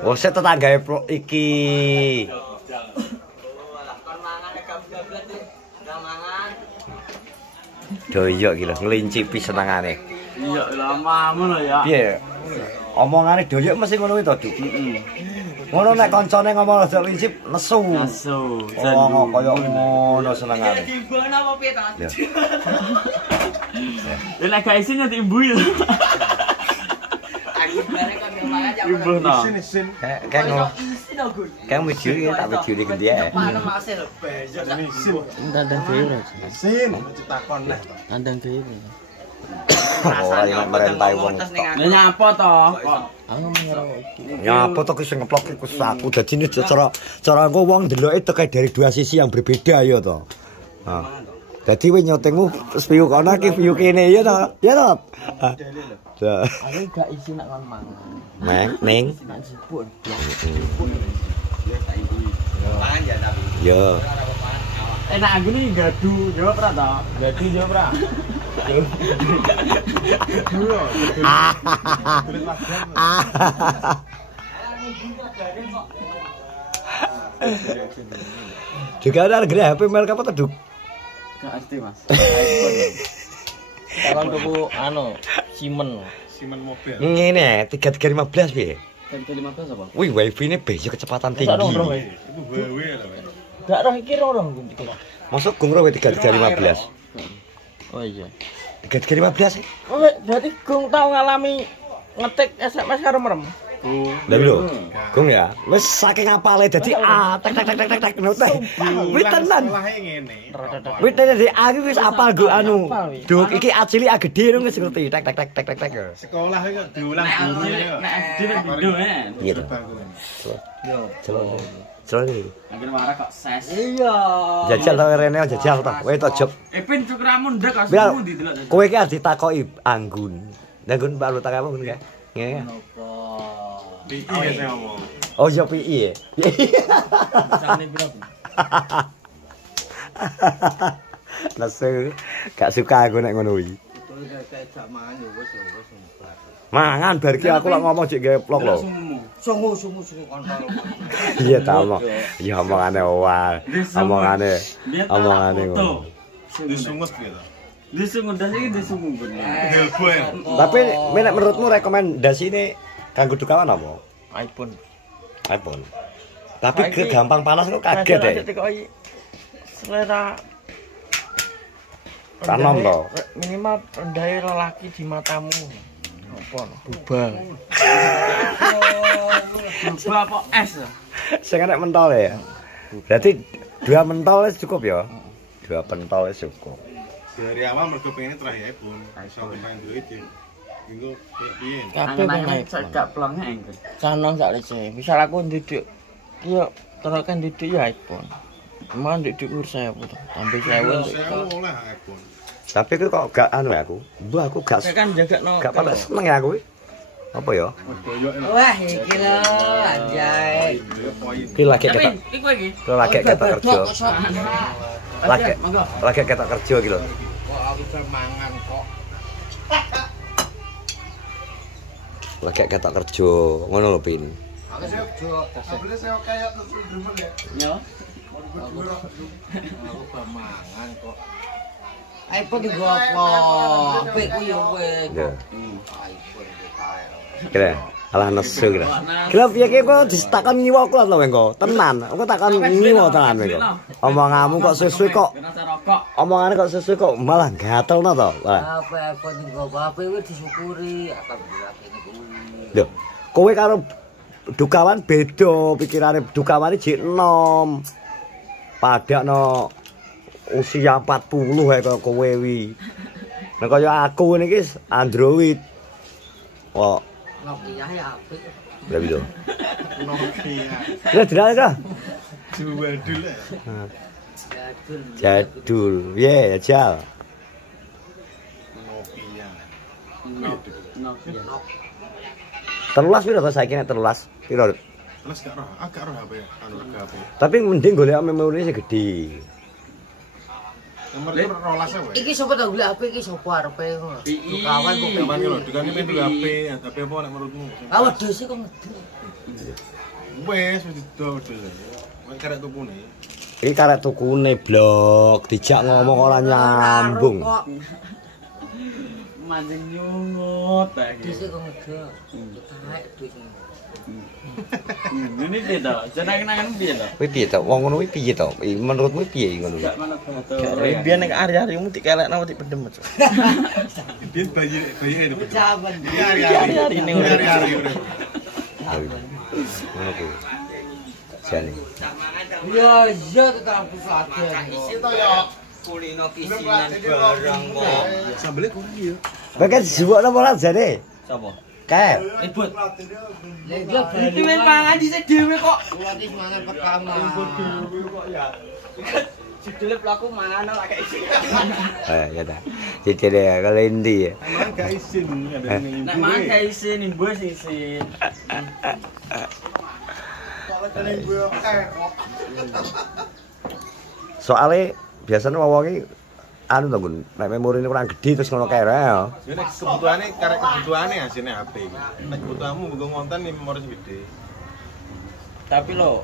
Oh, saya tetanggae iki. Doyok iki lho ngelincipi senengane. Iya, lama ngono ya. Piye? Omongane doyok mesti ngono kuwi to, Dik. Ngono nek kancane ngomong aja lincip nesu. Nesu. Oh, kaya ngono senengane. Dibuang apa piye ta? Lek gak isin nanti ibu ya. Aku bare kan malah jam. Ibu no. Kayak ngono. Kayak video iki tak video iki ndi ae. Mana masih lho. Tandang dhewe. Sin, ditakon neh to. Tandang dhewe. Ora yang merentai wong. Lah nyapa to? Aku ngomong iki. Nyapa to sing ngeplok iku saku. Dadine cara engko wong ndeloke tekan dari dua sisi yang berbeda ya to. Nah. Dadi kowe nyotingmu view kono iki view kene ya to. Ya to. Aku gak isi nak kon mangan. Ning. Nak sibuk. Pangan ya tapi. Yo. Enak aku nih gadu, jawab pra to? Gadu jawab pra. Juga ada harga HP merek apa tuh? Gak pasti Mas. Takon tuku Simen mobil. Ngene 3315 piye? 15 apa? Wih, wifi ini bisa kecepatan tinggi. Itu wewe lho. Gak roh iki roh iki. Masuk gung roh 3315. Oh iya. 3315 sih. Oh, berarti Gung tau ngalami ngetik SMS karo merem. Lah lho, gung ya. Wis saking apale dadi A tek tek tek tek tek teh. Wis tenan. Selahe ngene. Wis dadi A iki wis apal go anu. Duk iki A cilik A gedhe wis ngerti tek tek tek tek tek tek. Sekolah kok diulang guru ya. Nek SD nek video kan. Iya to. Yo. Celon iki. Akhir marah kok ses. Iya. Jajal to rene jajal to. Kowe to job. Pin cukramu ndak Biar kasmu di delok. kowe iki arep ditakoki Anggun. Anggun Pak lu takamu ngene kae. Ngene. PI saya ngomong. Oh iya PI ya. Sane piro? Nesu gak suka aku nek ngono iki. Mangan bar ki aku lak ngomong jek gawe vlog lho. Sungu kontrol. Iya ta omong. Ya omongane owal. Omongane ngono. Disungut gitu. Disungut dah iki disungut bener. Delboy. Tapi nek menurutmu rekomendasi ini kanggo dukawan apa? iPhone. iPhone. Tapi gampang panas kok kaget deh. Selera Kanom to. Minimal rendahe lelaki di matamu. Apa? Bubal. Coba apa es? Sing enek mentol ya. Berarti 2 mentol wis cukup ya. 2 pentol wis cukup. Dari awal mergo pengen terakhir iPhone. Iso Android ya. Minggu piye? Kabeh Angen-angen pengen gak plongnya engko. Canong sak lese. Misal aku nduduk iya terus kan nduduk ya iPhone. Emang nduduk kur 1000 to. Tambah 1000. Saya oleh iPhone. Tapi kok gak anu ya aku. Mbah aku gak Kan jagakno. gak pada seneng ya aku. Apa ya? Wah, iki lho anjay. Ki lagi ketok. Iku iki. Ki lagi ketok kerja. Lagi ketok kerja iki lho. Kok aku mangan kok. Lagi ketok kerja. Ngono lho, Pin. Aku sih sebenarnya saya kayak drummer ya. Yo. Aku mangan kok. iPhone digo apa? Apik ku yo wis. Ya. iPhone kae. Kira alah nesu kira. Kira piye ki kok distakon nyiwa kok lho engko. Tenan. Aku takon nyiwa tenan engko. Omonganmu kok sesuai kok. Omongane kok sesuai kok malah gatelno to. Apa iPhone digo apa wis disyukuri alhamdulillah kene kuwi. Lho, kowe karo Dukawan beda pikirane. Dukawane jek enom. Padakno usia 40 kae kowe wi. Nek kaya aku ngene iki Android. Kok Nokia ya apik. lha piye? Nokia. Ya dirane ta? Jadul ya. Jadul. Piye, Jal? Nokia. Nokia. Telulas piro to saiki nek telulas? Piro? Terus agak roh HP anu HP. Tapi mending golek memori sing gedhe. Nomor itu 12 wae. Iki sapa to golek HP iki sapa arepe ngono. Kawan kok gaman lho, dukane pintu HP apa nek menurutmu? Ah wedhus kok ngedhi. Wes didol wedhus. Wes karek tukune. Iki karek tukune blok, dijak ngomong ora nyambung. Mancing nyungut ta iki. Wedhus kok ngedhi. Taek duit. Ini piye to? Jeneng-jenengan piye to? Kuwi piye to? Wong ngono kuwi piye to? Menurutmu piye ngono? Gak mana foto. Biar nek ari-arimu dikelekno mesti bedem. Biyen bayi itu. Jaman. Ari-ari ning Hari-hari. Ngono kuwi. Jane. Ya tetap lagi. Isi to ya kulino kisinan barang kok. Sambelnya kurang ya. Kowe kan juwok napa ora jane? Sapa? Kae. Ribut. Itu wis mangan dhisik dhewe kok. Berarti semangat pertama. Judule pelaku mangan ora kayak isi. Ya ta. Cicile kalendi ya. Emang gak izin ada yang Nek mangan gak isin, imbus isin. Soale biasanya wong-wong anu to, Gun. Nek memorine kurang gede terus ngono kae ya. Ya nek kebutuhane karek kebutuhane asine HP. Nek kebutuhanmu nggo ngonten nih memori gede. Tapi lo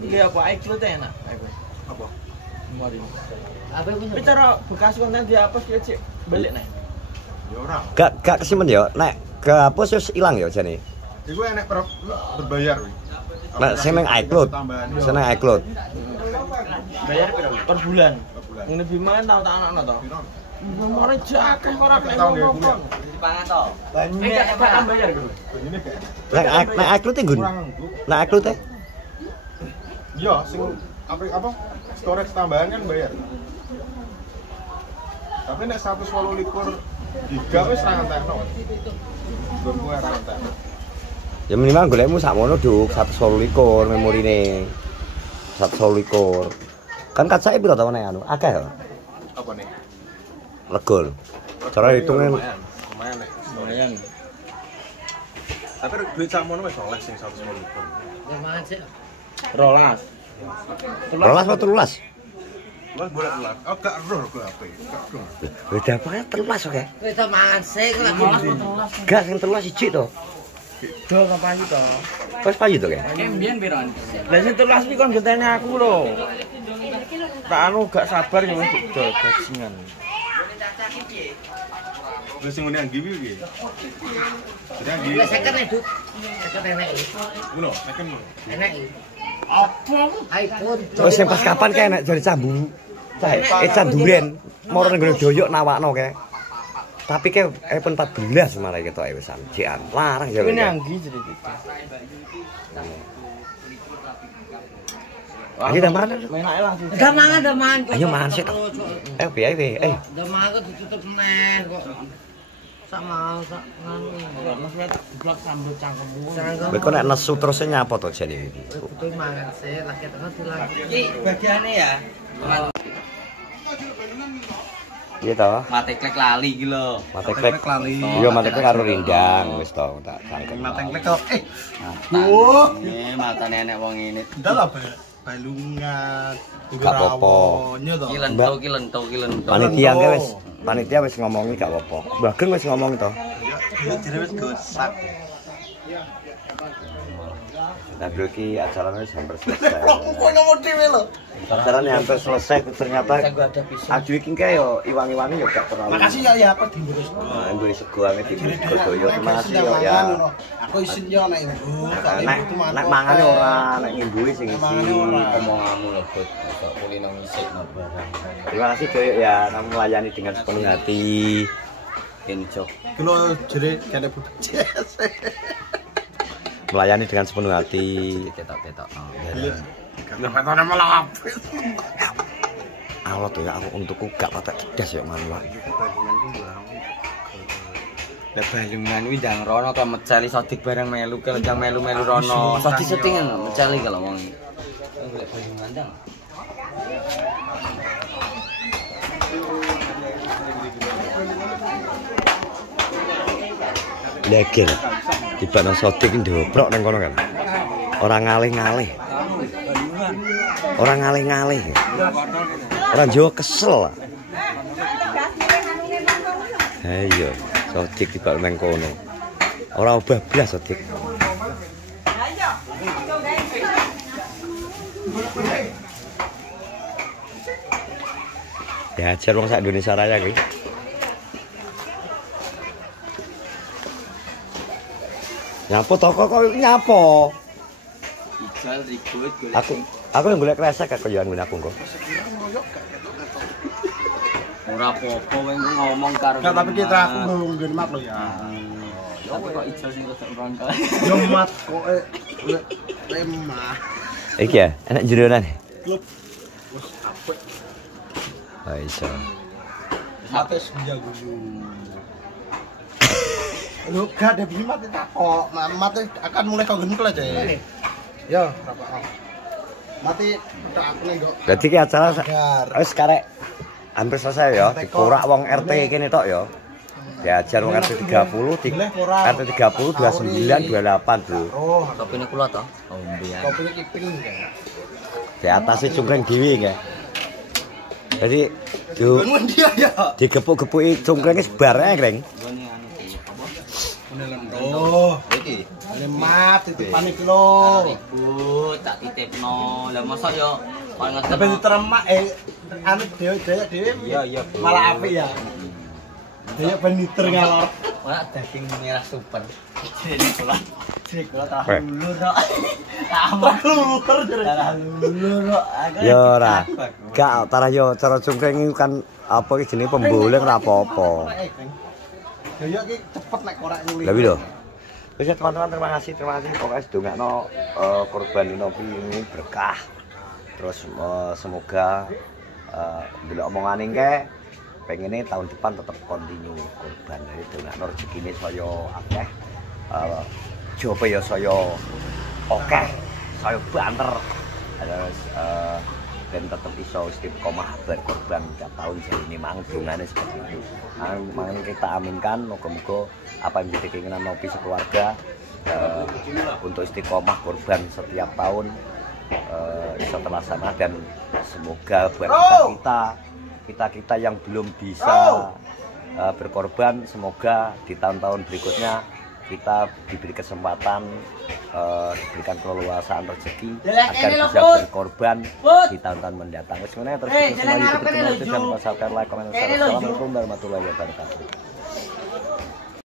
iki apa iCloud enak. Apa? Memori. Apa punya? Tapi cara bekas konten dihapus ya cek balik nih. Ya ora. Gak kesimpen ya. Nek kehapus wis ilang ya jane. Iku enek berbayar kuwi. Nek sing nang iCloud. Sing nang iCloud. Bayar piro? Per bulan. Per bulan. Ngene bima kan tau tak anakno to. Piro? Memori jakeh ora kayak Tahun ya, ngono. Dipangan to. Gak bayar gitu. Ini kayak Nek iCloud e, Gun. kurang Bu. Nek iCloud e. Iya, sing apa? Storage tambahan kan bayar. Tapi nek 128 giga wis ra ngentekno. Gue ra ngentekno. Ya minimal golekmu sakmono, Duk. 128 memorine. 128. Kan kacake piro to nek anu? Akeh ya. Apa nih? Legol. Cara hitungnya lumayan nek. Lumayan. Tapi duit sakmono wis oleh sing 128. Ya mangan sih. Rolas. rolas apa telulas? Mas boleh telat. Oh gak roh gue HP. Gak roh. Beda apa ya telulas oke? Kita mangan sih lagi. Gak sing telulas siji to. Do kapan iki to? Wes payu to kae. Kembian piron? Lah sing telas iki kon genteni aku lho. Tak anu gak sabar ya wis do bajingan. Wis sing ngene anggi iki. Sudah anggi. Lah second nih, Duk. Second enak iki. Ngono, second. Enak iki. Apa? iPhone. Wes sing pas kapan kae nek jare cambu. Cah duren. Moro ning doyok nawakno kae. Tapi kae iPhone 14 malah ketoke wis jian. Larang ya. Ini anggi jadi gitu. Ayo dah mana? Main ae langsung. Udah mangan. Ayo mangan sih to. Piye piye? Udah mangan kok ditutup neh kok. Sak mau sak nganu. Mas wet blok sambut cangkemmu. Kowe kok nek nesu terus nyapa to jane iki? Butuh mangan sih lagi tengah dilanjut. Iki bagiane ya. Iya to. Mate klek lali iki lho. Mate klek. Iya mate klek karo rindang wis to tak cangkem. Mate klek kok. Ini matane enek wong ngene. Ndak lah balungan. Gak apa-apa. Ki lento. Panitia wis ngomongi gak apa-apa. Bageng wis ngomong to. Ya jare wis gosak. Nah, bro iki acaranya hampir selesai. Kok ngomong dhewe lho. Acaranya hampir selesai ternyata. Aju iki kae yo iwang-iwange yo gak terlalu. Makasih ya Pak Dimbus. Nah, mburi sego ame digoyo termasih yo ya. Aku isin yo nek ibu. Nek mangane ora, nek ngimbuhi sing isi. Omonganmu lho, Bud. Kok kulino ngisik no barang. Terima kasih Doyok ya, kamu melayani dengan sepenuh hati. Kencok. Kalau jere kene budek. Melayani dengan sepenuh hati. Ketok-ketok. Ketone malah apik. Allah tuh ya, aku untukku gak patek cerdas ya manual. Lah balungan kuwi ndang rono kok meceli sodik bareng melu kelenjang melu-melu rono. Sodik setingan meceli kalau wong iki. Golek balungan ndang. Legel. Tiba nang sodik ndobrok nang kono kan. Ora ngalih-ngalih. Ora ngalih-ngalih. Orang Jawa kesel. Ayo, sodik dibal mengkono. Ora obah blas sodik. Ya ajar wong sak Indonesia Raya iki. Nyapo toko kok nyapo? Ijal ribut Aku yang golek kresek kok yo aku kok. ora apa-apa kowe ngomong karo. Enggak, tapi kita aku nggon mak lo ya. Tapi kok ijal sing rada rongkol. Yo mat kok lemah. Iki ya, enak jeronan. Klub wis apik. Oh iso. Mate jago. Lu gak ada beli mate tak kok. Mate akan mulai kau gentul aja. Yo, berapa? Mati tak aku nek kok. Dadi ki acara wis karek hampir selesai ya. Dikorak wong RT kene tok ya. Diajar wong RT 30, RT 30 29 28, Bro. Oh, Kopine kula to. Oh, mbiyen. kopi kiping kan. Di atasnya cungkring dhewe nggih. Jadi Bangun dia ya. digepuk-gepuki cungkringe sebar ae, Kreng. Gone anu iki apa? Oh, Iki. lemah titipane iki lho. Ribut tak titipno. Lah mosok yo koyo ngoten. Tapi diteremak anu dhewe. Iya, Malah apik ya. Dhewe ben liter ngalor. Wah, daging merah super. Jadi kula tak Weh. lulur kok. Tak Lulur jare. lulur kok. Ya ora. Gak tarah yo cara cungkring iku kan apa iki jenenge pemboleng ora apa-apa. Yo iki cepet nek korek nguli. Lah lho. Wis ya, teman-teman terima kasih pokoknya sedongakno korban Inopi ini berkah. Terus semoga ndelok omongane engke pengene tahun depan tetap kontinu korban. Jadi dongakno rezekine saya akeh. Coba ya saya akeh, saya banter. Terus dan tetap iso istiqomah berkorban tiap tahun jadi ini mang dongane seperti itu. Mang kita aminkan moga-moga apa yang menjadi keinginan Nopi sekeluarga untuk istiqomah korban setiap tahun bisa terlaksana dan semoga buat kita yang belum bisa berkorban semoga di tahun-tahun berikutnya kita diberi kesempatan diberikan keleluasaan rezeki agar bisa berkorban di tahun-tahun mendatang. Sebenarnya terus semuanya jangan lupa like, komen, subscribe. Assalamualaikum warahmatullahi wabarakatuh.